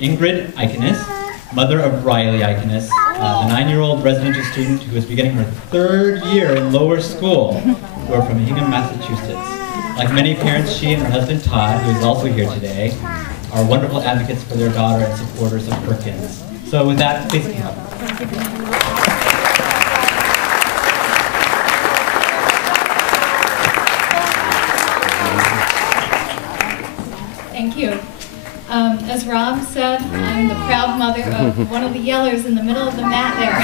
Ingrid Eikenes, mother of Riley Eikenes, the 9-year-old residential student who is beginning her 3rd year in lower school. Who are from Hingham, Massachusetts. Like many parents, she and her husband Todd, who is also here today, are wonderful advocates for their daughter and supporters of Perkins. So with that, please come up. Thank you. As Rob said, I'm the proud mother of one of the yellers in the middle of the mat there.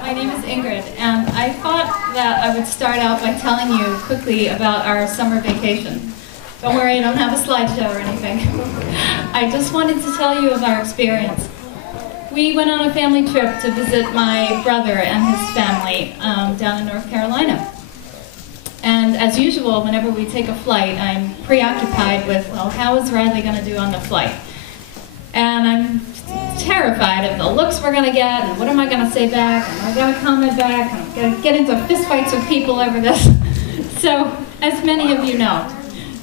My name is Ingrid, and I thought that I would start out by telling you quickly about our summer vacation. Don't worry, I don't have a slideshow or anything. I just wanted to tell you of our experience. We went on a family trip to visit my brother and his family down in North Carolina. And as usual, whenever we take a flight, I'm preoccupied with, well, how is Riley going to do on the flight? And I'm terrified of the looks we're going to get, and what am I going to say back, and am I going to comment back, and I'm going to get into fistfights with people over this. So, as many of you know,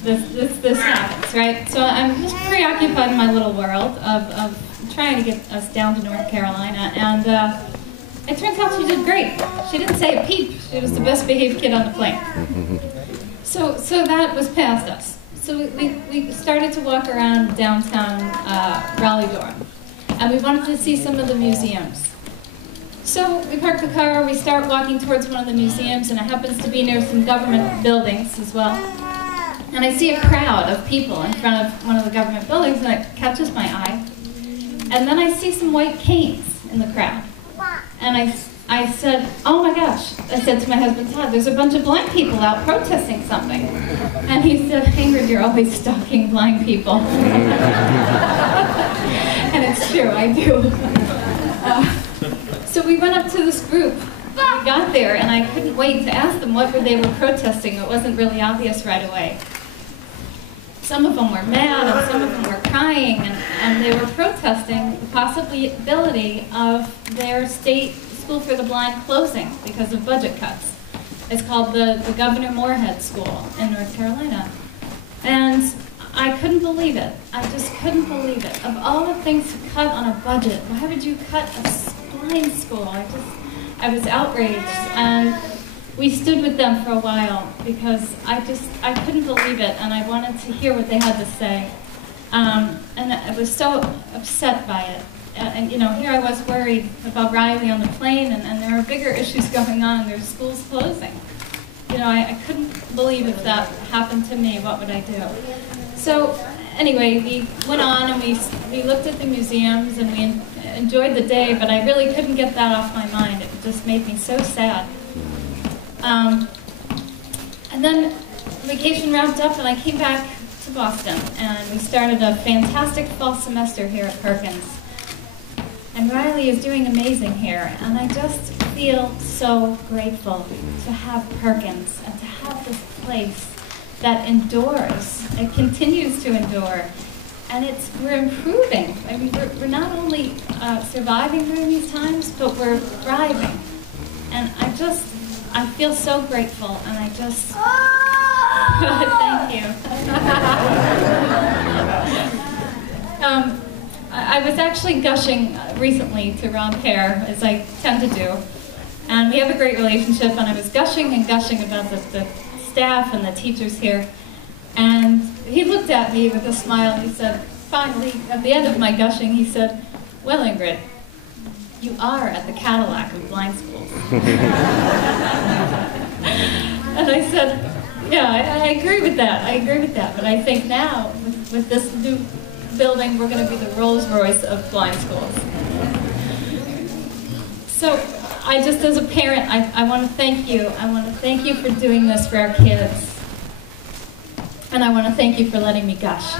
this happens, right? So I'm just preoccupied in my little world of trying to get us down to North Carolina, and it turns out she did great. She didn't say a peep. She was the best behaved kid on the plane. So that was past us. So we started to walk around downtown Raleigh-Durham, and we wanted to see some of the museums. So we parked the car, we start walking towards one of the museums, and it happens to be near some government buildings as well. And I see a crowd of people in front of one of the government buildings, and it catches my eye. And then I see some white canes in the crowd. And I said, oh my gosh, I said to my husband Todd, there's a bunch of blind people out protesting something. And he said, Ingrid, you're always stalking blind people. And it's true, I do. So we went up to this group. We got there, and I couldn't wait to ask them what they were protesting. It wasn't really obvious right away. Some of them were mad, and some of them were crying, and they were protesting the possibility of their state school for the blind closing because of budget cuts. It's called the Governor Moorhead School in North Carolina. And I couldn't believe it. I just couldn't believe it. Of all the things to cut on a budget, why would you cut a blind school? I was outraged. And we stood with them for a while because I couldn't believe it, and I wanted to hear what they had to say. And I was so upset by it. And you know, here I was worried about Riley on the plane, and there are bigger issues going on. There's schools closing. You know, I couldn't believe if that happened to me, what would I do? So anyway, we went on and we looked at the museums and we enjoyed the day, but I really couldn't get that off my mind. It just made me so sad. And then vacation wrapped up and I came back to Boston, and we started a fantastic fall semester here at Perkins. And Riley is doing amazing here, and I just feel so grateful to have Perkins and to have this place that endures. It continues to endure, and we're improving. I mean, we're not only surviving during these times, but we're thriving. And I feel so grateful, and I just, thank you. I was actually gushing recently to Ron Pear, as I tend to do, and we have a great relationship, and I was gushing and gushing about the staff and the teachers here, and he looked at me with a smile, and he said, finally, at the end of my gushing, he said, well, Ingrid, you are at the Cadillac of blind schools. And I said, yeah, I agree with that, but I think now, with this new building, we're going to be the Rolls Royce of blind schools. So I just, as a parent, I want to thank you. I want to thank you for doing this for our kids. And I want to thank you for letting me gush.